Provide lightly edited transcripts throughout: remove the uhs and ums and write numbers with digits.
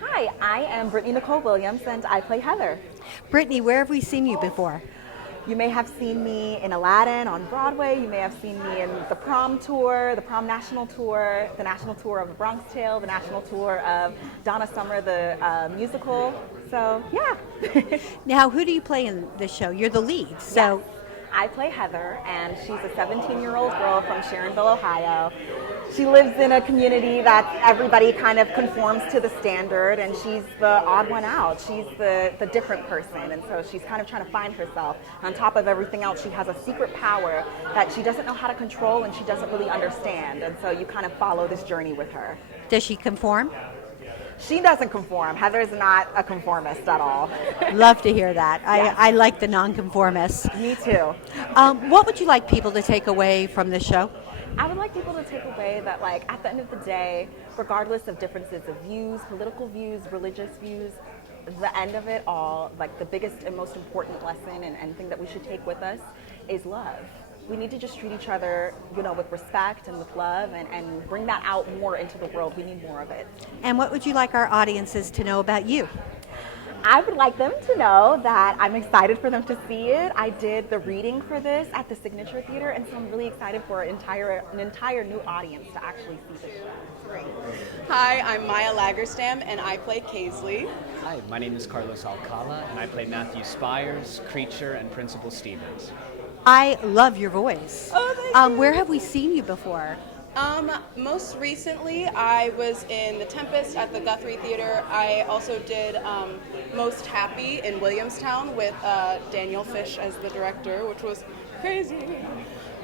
Hi, I am Brittany Nicole Williams and I play Heather. Brittany, where have we seen you before? You may have seen me in Aladdin on Broadway. You may have seen me in the prom tour, the prom national tour, the national tour of The Bronx Tale, the national tour of Donna Summer, the musical. So, yeah. Now, who do you play in this show? You're the lead, so Yes. I play Heather, and she's a 17-year-old girl from Sharonville, Ohio. She lives in a community that everybody kind of conforms to the standard, and she's the odd one out. She's the different person, and so she's kind of trying to find herself. On top of everything else, she has a secret power that she doesn't know how to control and she doesn't really understand, and so you kind of follow this journey with her. does she conform? She doesn't conform. Heather's not a conformist at all. Love to hear that. Yes. I like the nonconformists. Me too. What would you like people to take away from this show? I would like people to take away that, like, at the end of the day, regardless of differences of views, political views, religious views, the end of it all, like, the biggest and most important lesson and thing that we should take with us is love. We need to just treat each other, with respect and with love and bring that out more into the world. We need more of it. And what would you like our audiences to know about you? I would like them to know that I'm excited for them to see it. I did the reading for this at the Signature Theater, and so I'm really excited for an entire new audience to actually see this show. Great. Hi, I'm Maya Lagerstam, and I play Kaisley. Hi, my name is Carlos Alcala, and I play Matthew Spires, Creature, and Principal Stevens. I love your voice. Oh, thank you. Where have we seen you before? Most recently, I was in The Tempest at the Guthrie Theater. I also did Most Happy in Williamstown with Daniel Fish as the director, which was crazy.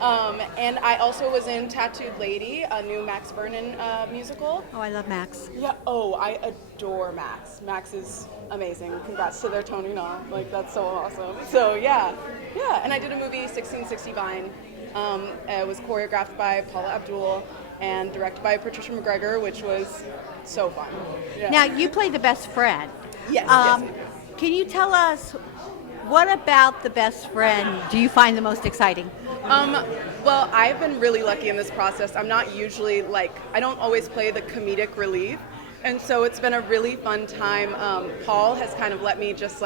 And I also was in Tattooed Lady, a new Max Vernon musical. Oh, I love Max. Yeah, I adore Max. Max is amazing. Congrats to their Tony nom. Like, that's so awesome. So, yeah. And I did a movie, 1660 Vine. It was choreographed by Paula Abdul and directed by Patricia McGregor, which was so fun. Yeah. Now, you play the best friend. Yes, Um, yes. Can you tell us what about the best friend do you find the most exciting? Well, I've been really lucky in this process. I'm not usually I don't always play the comedic relief. And so it's been a really fun time. Paul has kind of let me just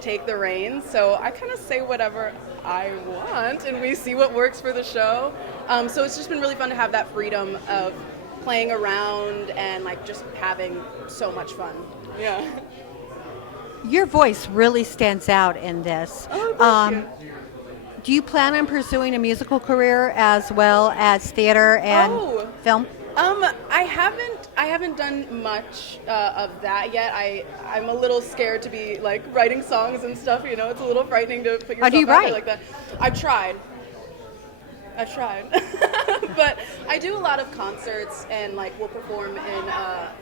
take the reins. So I kind of say whatever I want and we see what works for the show. So it's just been really fun to have that freedom of playing around and just having so much fun. Yeah. Your voice really stands out in this. Oh, thank you. Do you plan on pursuing a musical career as well as theater and film? I haven't done much of that yet. I'm a little scared to be writing songs and stuff. It's a little frightening to put yourself do you out there write? like that. I've tried, but I do a lot of concerts and we'll perform in.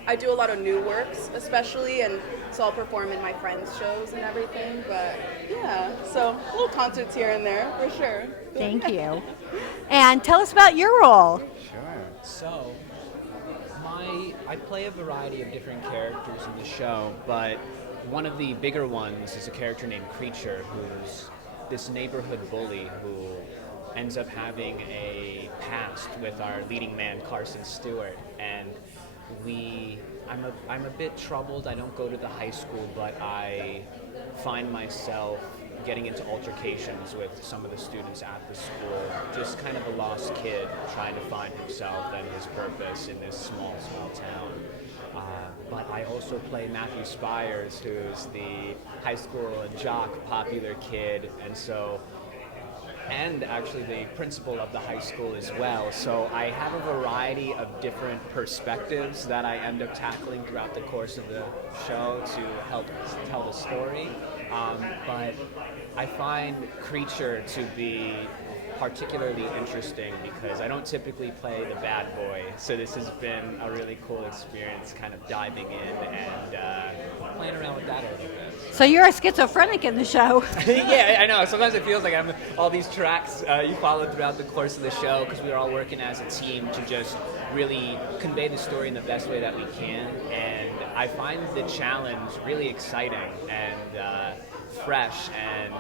I do a lot of new works, especially, and so I'll perform in my friends' shows and everything. But yeah, so little concerts here and there for sure. Thank you. And tell us about your role. Sure. So, I play a variety of different characters in the show, but one of the bigger ones is a character named Creature, who's this neighborhood bully who ends up having a past with our leading man, Carson Stewart, and I'm a bit troubled. I don't go to the high school, but I find myself getting into altercations with some of the students at the school, just kind of a lost kid trying to find himself and his purpose in this small town. But I also play Matthew Spires, who's the high school jock, popular kid, and actually the principal of the high school as well. So I have a variety of different perspectives that I end up tackling throughout the course of the show to help tell the story. But I find Creature to be particularly interesting because I don't typically play the bad boy. So this has been a really cool experience kind of diving in and playing around with that a little bit. So you're a schizophrenic in the show. Yeah, I know. Sometimes it feels like I'm all these tracks you follow throughout the course of the show because we're all working as a team to just really convey the story in the best way that we can. And I find the challenge really exciting and fresh and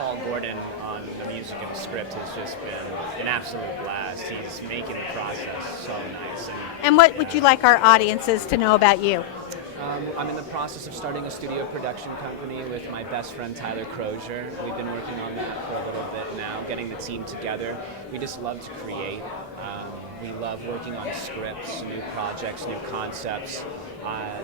Paul Gordon on the music and the script has just been an absolute blast. He's making the process so nice. And what would you like our audiences to know about you? I'm in the process of starting a studio production company with my best friend Tyler Crozier. We've been working on that for a little bit now, getting the team together. We just love to create. We love working on scripts, new projects, new concepts.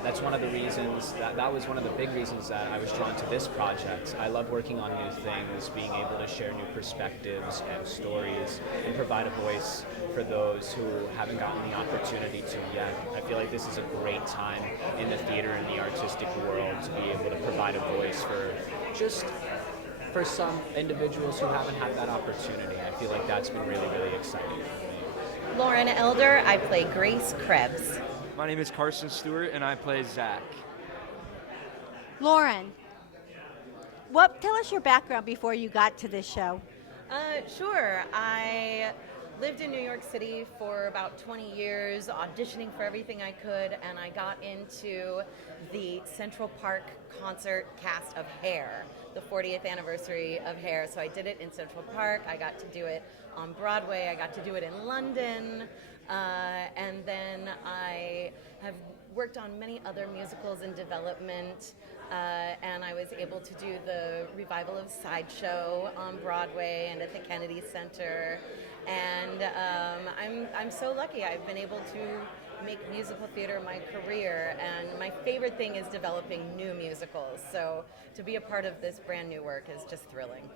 That's one of the reasons, that was one of the big reasons that I was drawn to this project. I love working on new things, being able to share new perspectives and stories and provide a voice for those who haven't gotten the opportunity to yet. I feel like this is a great time in the theater and the artistic world to be able to provide a voice for some individuals who haven't had that opportunity. I feel like that's been really, really exciting for me. Lauren Elder, I play Grace Krebs. My name is Carson Stewart, and I play Zach. Lauren, tell us your background before you got to this show. Sure. I lived in New York City for about 20 years, auditioning for everything I could, and I got into the Central Park concert cast of Hair, the 40th anniversary of Hair. So I did it in Central Park. I got to do it on Broadway. I got to do it in London. And then I have worked on many other musicals in development, and I was able to do the revival of Sideshow on Broadway and at the Kennedy Center. And I'm so lucky. I've been able to make musical theater my career, and my favorite thing is developing new musicals. So to be a part of this brand new work is just thrilling.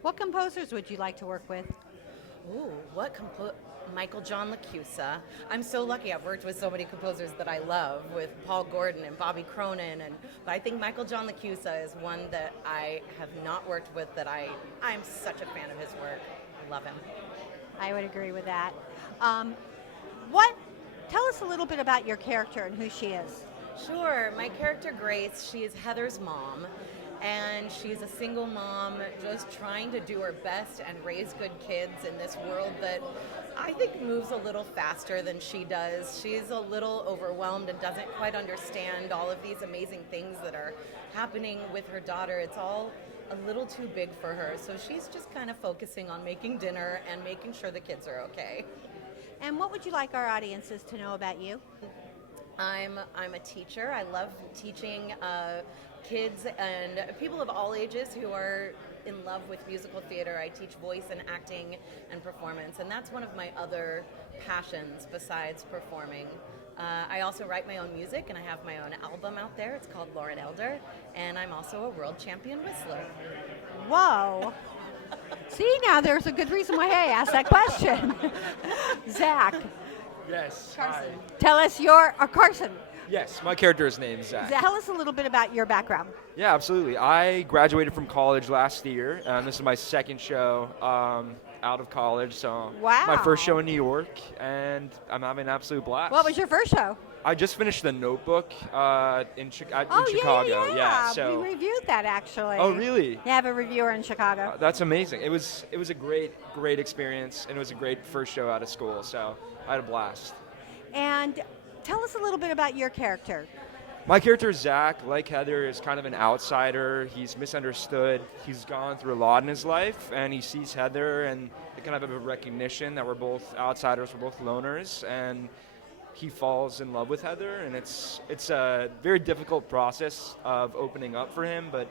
What composers would you like to work with? Ooh, Michael John LaChiusa. I'm so lucky. I've worked with so many composers that I love, with Paul Gordon and Bobby Cronin, but I think Michael John LaChiusa is one that I have not worked with that I'm such a fan of his work. I love him. I would agree with that. Tell us a little bit about your character and who she is. Sure. My character Grace, she is Heather's mom. And she's a single mom just trying to do her best and raise good kids in this world that I think moves a little faster than she does. She's a little overwhelmed and doesn't quite understand all of these amazing things that are happening with her daughter. It's all a little too big for her. So she's just kind of focusing on making dinner and making sure the kids are okay. And what would you like our audiences to know about you? I'm a teacher. I love teaching kids and people of all ages who are in love with musical theater. I teach voice and acting and performance, and that's one of my other passions besides performing. I also write my own music, and I have my own album out there. It's called Lauren Elder, and I'm also a world champion whistler. Whoa. See, now there's a good reason why I asked that question. Zach, Yes. Carson. tell us Carson. Yes, my character is named Zach. Tell us a little bit about your background. Yeah, absolutely. I graduated from college last year, and this is my second show out of college. So Wow. my first show in New York, and I'm having an absolute blast. What was your first show? I just finished The Notebook in Chicago. Yeah. So We reviewed that actually. Oh, really? You have a reviewer in Chicago. That's amazing. It was a great experience, and it was a great first show out of school. So I had a blast. And tell us a little bit about your character. My character, Zach, like Heather, is kind of an outsider. He's misunderstood. He's gone through a lot in his life, and he sees Heather, and they kind of have a recognition that we're both outsiders, we're both loners, and he falls in love with Heather, and it's a very difficult process of opening up for him, but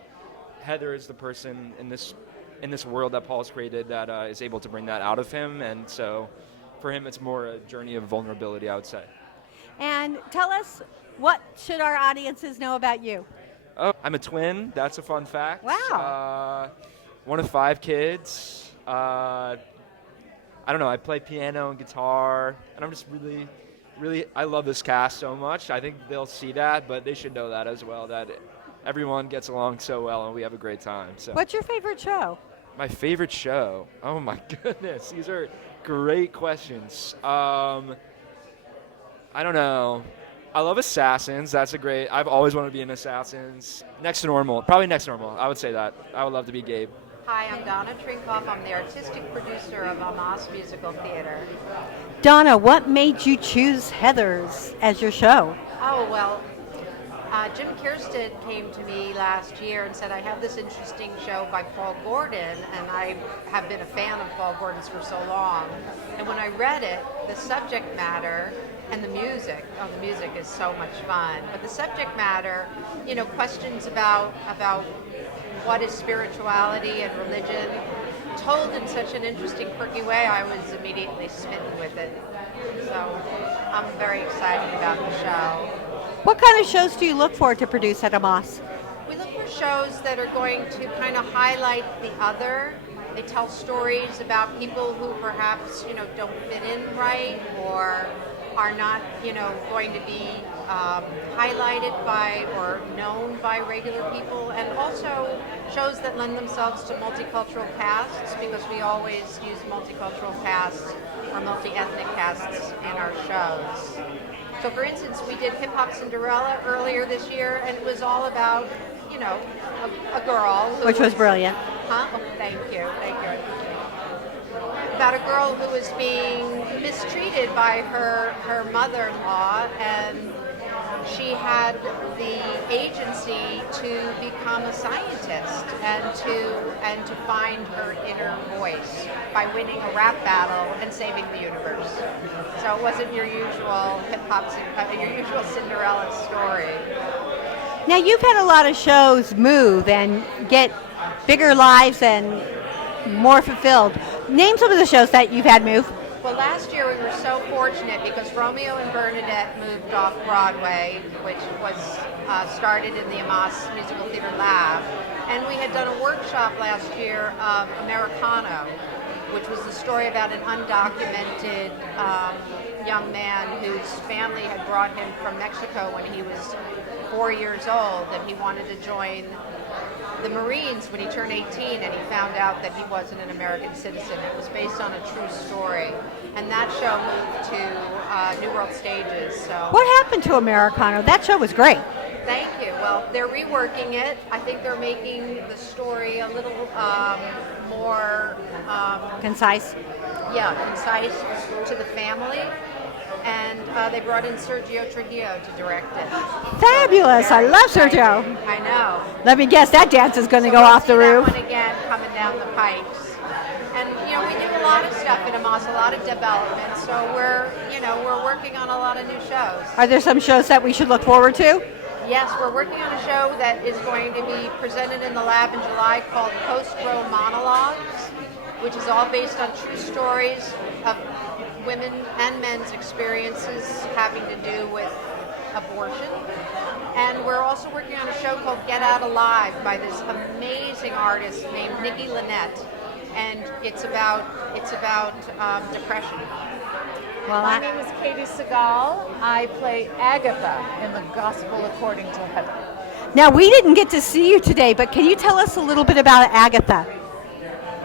Heather is the person in this world that Paul's created that is able to bring that out of him, and so for him it's more a journey of vulnerability, I would say. And tell us, what should our audiences know about you? Oh, I'm a twin. That's a fun fact. Wow. One of 5 kids. I don't know. I play piano and guitar, and I'm just really, I love this cast so much. I think they'll see that, but they should know that as well, that everyone gets along so well and we have a great time. So. What's your favorite show? My favorite show? Oh my goodness. These are great questions. I don't know. I love Assassins. I've always wanted to be in Assassins. Next to Normal. Probably Next to Normal. I would say that. I would love to be Gabe. Hi, I'm Donna Trinkoff. I'm the artistic producer of Amos Musical Theater. Donna, what made you choose Heathers as your show? Oh, well, Jim Kirsten came to me last year and said, I have this interesting show by Paul Gordon, and I have been a fan of Paul Gordon's for so long. And when I read it, the subject matter and the music is so much fun. But the subject matter, questions about what is spirituality and religion, told in such an interesting, quirky way, I was immediately smitten with it. So I'm very excited about the show. What kind of shows do you look for to produce at Amos? We look for shows that are going to kind of highlight the other. They tell stories about people who perhaps, don't fit in right or are not, going to be highlighted by or known by regular people, and also shows that lend themselves to multicultural casts, because we always use multicultural casts or multi-ethnic casts in our shows. So for instance, we did Hip Hop Cinderella earlier this year, and it was all about, a girl. Which was brilliant. Huh? Oh, thank you. About a girl who was being mistreated by her mother-in-law, and she had the agency to become a scientist and to find her inner voice by winning a rap battle and saving the universe. So it wasn't your usual your usual Cinderella story. Now, you've had a lot of shows move and get bigger lives and more fulfilled. Name some of the shows that you've had move. Well, last year we were so fortunate because Romeo and Bernadette moved off Broadway, which was started in the Amos Musical Theater Lab. And we had done a workshop last year of Americano, which was the story about an undocumented young man whose family had brought him from Mexico when he was 4 years old, and he wanted to join the Marines when he turned 18, and he found out that he wasn't an American citizen. It was based on a true story, and that show moved to New World Stages. So What happened to Americano? That show was great. thank you. Well, they're reworking it. I think they're making the story a little more Concise. concise to the family. And they brought in Sergio Trujillo to direct it. Fabulous. I love Sergio. I know. Let me guess, that dance is going to So go we'll off the see roof. That one again coming down the pipes. And we do a lot of stuff in Amos, a lot of development. So we're working on a lot of new shows. Are there some shows that we should look forward to? Yes, we're working on a show that is going to be presented in the lab in July called Post Row Monologues, which is all based on true stories of women and men's experiences having to do with abortion. And we're also working on a show called Get Out Alive by this amazing artist named Nikki Lynette, and it's about depression. Well, My name is Katie Segal. I play Agatha in the Gospel According to Heather. Now, we didn't get to see you today, but can you tell us a little bit about Agatha?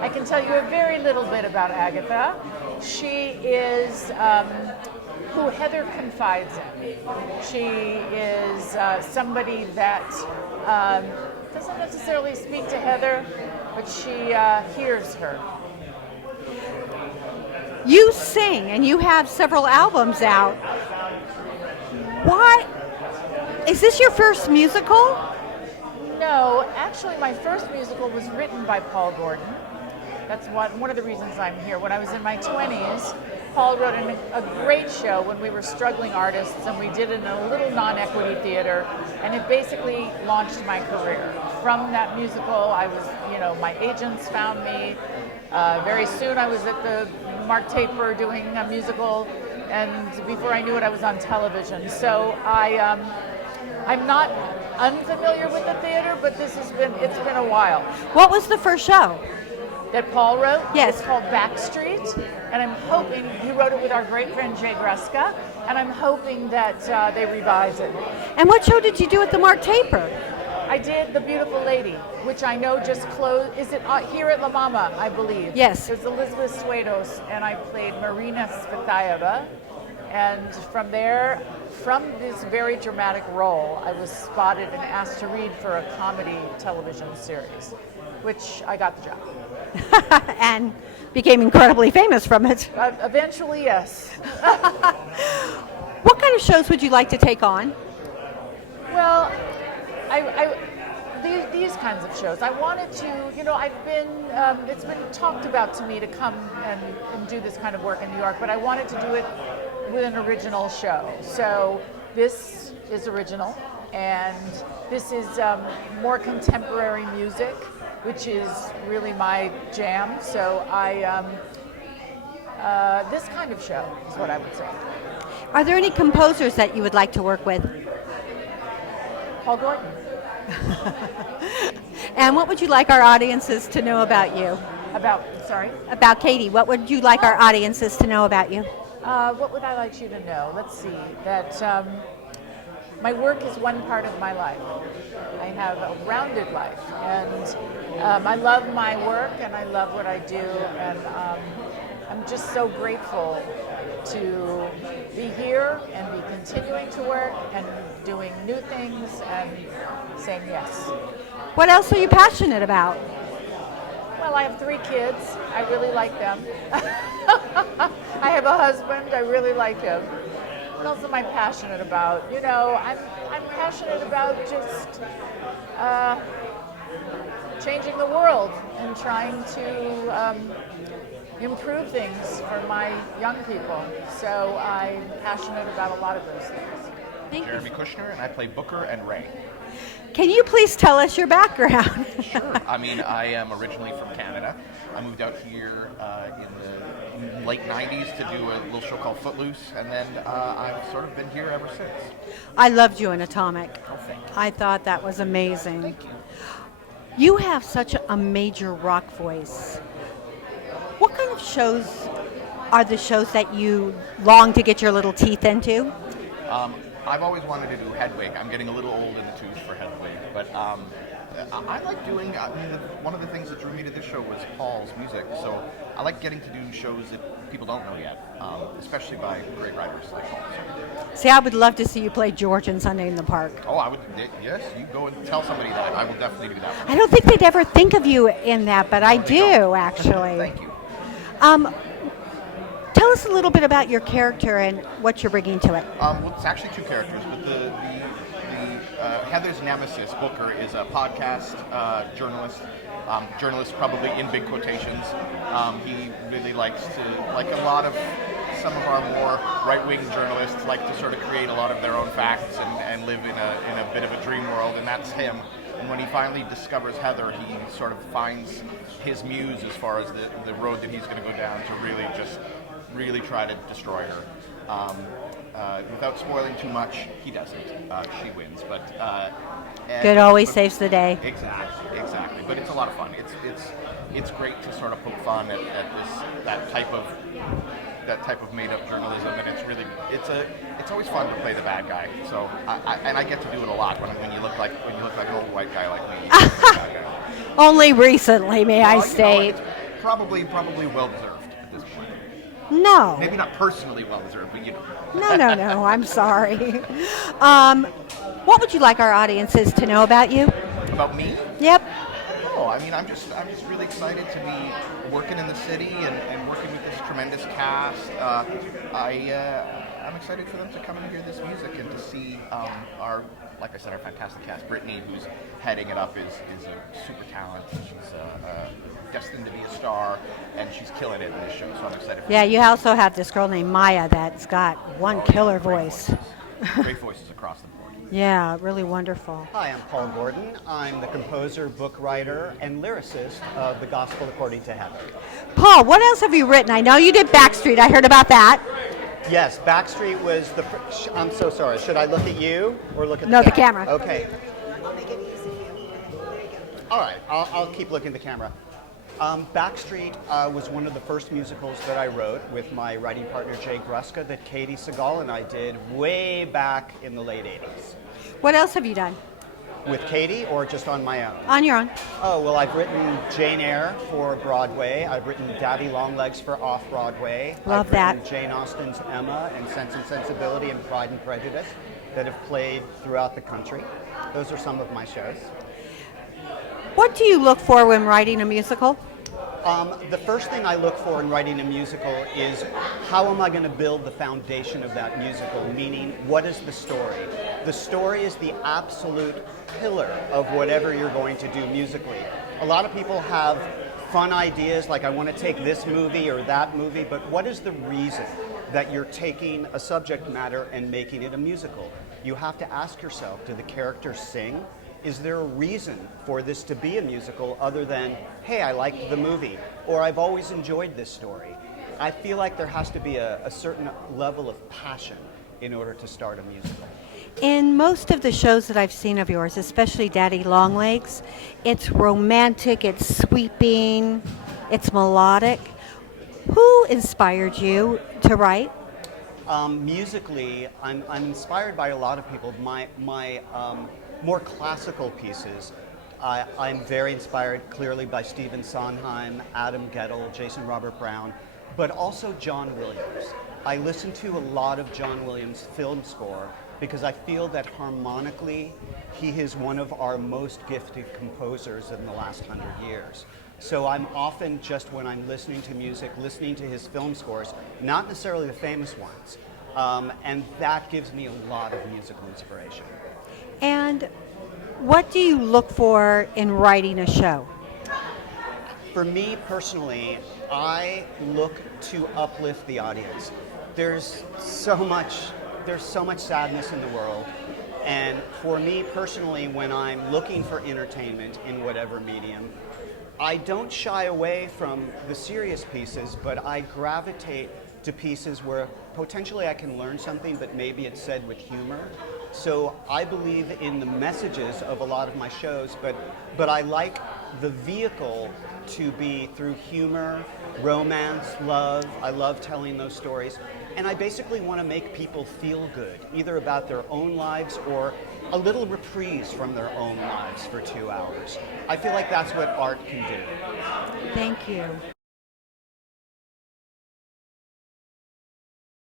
I can tell you a very little bit about Agatha. She is who Heather confides in. She is somebody that doesn't necessarily speak to Heather, but she hears her. You sing, and you have several albums out. Why? Is this your first musical? No, actually my first musical was written by Paul Gordon. That's one of the reasons I'm here. When I was in my 20s, Paul wrote a great show when we were struggling artists, and we did it in a little non-equity theater, and it basically launched my career. From that musical, I was, my agents found me. Very soon I was at the Mark Taper doing a musical, and before I knew it, I was on television. So I'm not unfamiliar with the theater, but it's been a while. What was the first show? That Paul wrote? Yes. It's called Backstreet, and I'm hoping, he wrote it with our great friend Jay Greska, and I'm hoping that they revise it. And what show did you do at the Mark Taper? I did The Beautiful Lady, which I know just closed. Is it here at La Mama, I believe? Yes. There's Elizabeth Suedos, and I played Marina Svetaeva. And from there, from this very dramatic role, I was spotted and asked to read for a comedy television series, which I got the job. And became incredibly famous from it. Eventually, yes. What kind of shows would you like to take on? Well, these kinds of shows. I wanted to, I've been, it's been talked about to me to come and do this kind of work in New York, but I wanted to do it with an original show. So this is original, and this is more contemporary music, which is really my jam. So this kind of show is what I would say. Are there any composers that you would like to work with? Paul Gordon. And what would you like our audiences to know about you? About Katie. What would you like our audiences to know about you? What would I like you to know? Let's see. That my work is one part of my life. I have a rounded life, and I love my work, and I love what I do, and I'm just so grateful to be here and be continuing to work and doing new things and saying yes. What else are you passionate about? Well, I have 3 kids. I really like them. I have a husband. I really like him. What else am I passionate about? I'm passionate about just changing the world and trying to improve things for my young people. So I'm passionate about a lot of those things. Jeremy Kushner, and I play Booker and Ray. Can you please tell us your background? Sure. I mean, I am originally from Canada. I moved out here in the late 90s to do a little show called Footloose, and then I've sort of been here ever since. I loved you in Atomic. Oh, thank you. I thought that was amazing. Thank you. You have such a major rock voice. What kind of shows are the shows that you long to get your little teeth into? I've always wanted to do Hedwig. I'm getting a little old in the tooth for Hedwig, but I like doing, one of the things that drew me to this show was Paul's music, so I like getting to do shows that people don't know yet, especially by great writers like Paul. See, I would love to see you play George on Sunday in the Park. Oh, I would, yes, you go and tell somebody that. I will definitely do that. I don't think they'd ever think of you in that, but I do, actually. Thank you. Tell us a little bit about your character and what you're bringing to it. Well, it's actually 2 characters, but the Heather's nemesis, Booker, is a podcast journalist probably in big quotations. He really likes to, like a lot of some of our more right-wing journalists, like to sort of create a lot of their own facts and live in a bit of a dream world, and that's him. And when he finally discovers Heather, he sort of finds his muse as far as the road that he's going to go down to really try to destroy her. Without spoiling too much, he doesn't. She wins, but good always saves the day. Exactly. But it's a lot of fun. It's great to sort of poke fun at that type of made-up journalism, and it's always fun to play the bad guy. So I get to do it a lot when you look like an old white guy like me. Only recently, may I state. It's probably well deserved at this point. No. Maybe not personally well deserved, but No, I'm sorry. What would you like our audiences to know about you? About me? Yep. Oh, I mean, I'm just really excited to be working in the city and working with this tremendous cast. I'm excited for them to come and hear this music and to see our fantastic cast. Brittany, who's heading it up, is a super talent. She's destined to be a star, and she's killing it in this show. So I'm excited. Yeah, you also have this girl named Maya that's got one killer voice. Great voices across the board. Yeah, really wonderful. Hi, I'm Paul Gordon. I'm the composer, book writer, and lyricist of The Gospel According to Heather. Paul, what else have you written? I know you did Backstreet. I heard about that. Yes, Backstreet was the... I'm so sorry. Should I look at you or look at the camera? Okay. I'll make it easy. There you go. All right, I'll keep looking at the camera. Backstreet was one of the first musicals that I wrote with my writing partner, Jay Gruska, that Katie Segal and I did way back in the late 80s. What else have you done? With Katie or just on my own? On your own. Oh, well, I've written Jane Eyre for Broadway. I've written Daddy Longlegs for Off-Broadway. Love I've written Jane Austen's Emma and Sense and Sensibility and Pride and Prejudice that have played throughout the country. Those are some of my shows. What do you look for when writing a musical? The first thing I look for in writing a musical is how am I going to build the foundation of that musical, meaning what is the story? The story is the absolute pillar of whatever you're going to do musically. A lot of people have fun ideas like I want to take this movie or that movie, but what is the reason that you're taking a subject matter and making it a musical? You have to ask yourself, do the characters sing? Is there a reason for this to be a musical other than, hey, I liked the movie, or I've always enjoyed this story? I feel like there has to be a certain level of passion in order to start a musical. In most of the shows that I've seen of yours, especially Daddy Longlegs, it's romantic, it's sweeping, it's melodic. Who inspired you to write? Musically, I'm inspired by a lot of people. My more classical pieces, I'm very inspired clearly by Stephen Sondheim, Adam Guettel, Jason Robert Brown, but also John Williams. I listen to a lot of John Williams' film score because I feel that harmonically he is one of our most gifted composers in the last 100 years. So I'm often just when I'm listening to music, listening to his film scores, not necessarily the famous ones, and that gives me a lot of musical inspiration. And what do you look for in writing a show? For me personally, I look to uplift the audience. There's so much sadness in the world, and for me personally, when I'm looking for entertainment in whatever medium, I don't shy away from the serious pieces, but I gravitate to pieces where potentially I can learn something, but maybe it's said with humor. So I believe in the messages of a lot of my shows, but I like the vehicle to be through humor, romance, love. I love telling those stories. And I basically want to make people feel good, either about their own lives or a little reprise from their own lives for 2 hours. I feel like that's what art can do. Thank you.